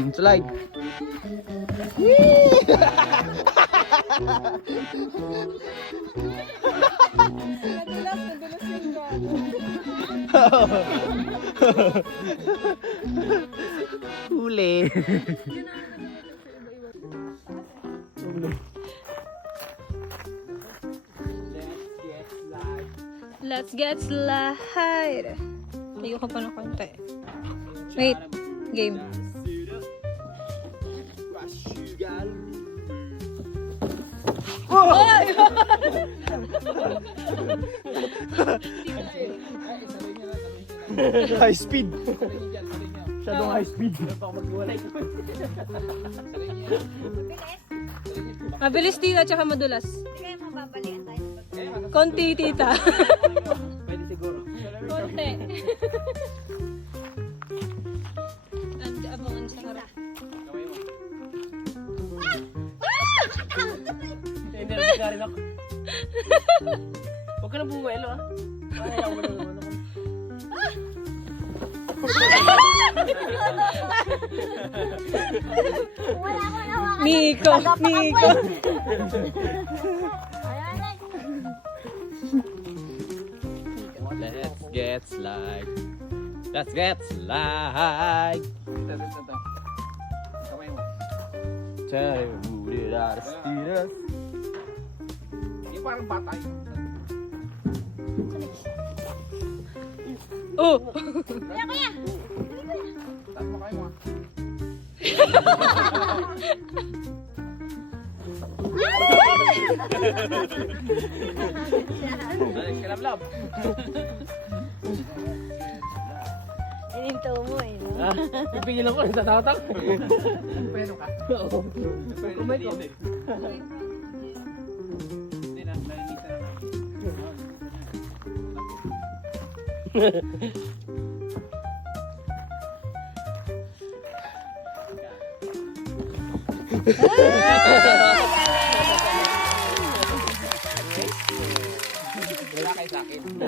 Slide. Nadulas yung gago. Huli. Let's get slide. Ligo ka pa ng konti. Wait. Game. Ay! High speed. Masyadong high speed. Mabilis tita, tsaka madulas. Hindi kayo mababalikan tayo. Konti tita. Pwede siguro. Konti. And abangan sa harap. Hindi na rin ako. Huwag ka na bumuelo ah. Ayaw mo na naman ako. Wala ko nawakan. Miko, Miko. Let's get slide. Let's get slide. Tell who did I steal us? Yung parang bata yun. Oh! Kuya, kuya. Taas mo kayo ah. Kalab-lab. Ininto mo eh, no? Ah, pipigilan ko, nagtatawatak. Pero ka? Oo. Kumay ko. Hindi na, nalilisa na namin. Wala kayo sa akin.